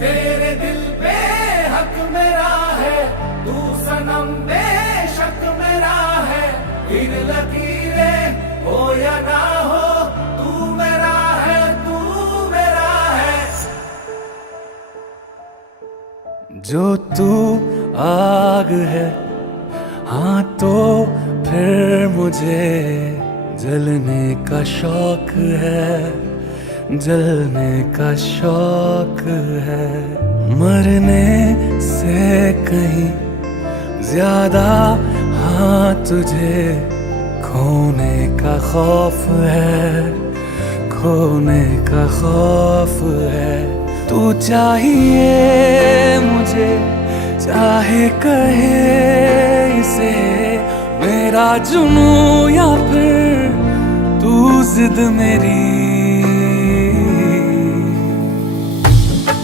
तेरे दिल पे हक मेरा है, तू सनम बेशक मेरा है। इन लकीरें हो या ना हो, तू मेरा है, तू मेरा है। जो तू आग है, हाँ तो फिर मुझे जलने का शौक है, जलने का शौक है। मरने से कहीं ज्यादा हाँ तुझे खोने का खौफ है, खोने का खौफ है। तू चाहिए मुझे, चाहे कहे इसे मेरा जुनून या फिर तू जिद मेरी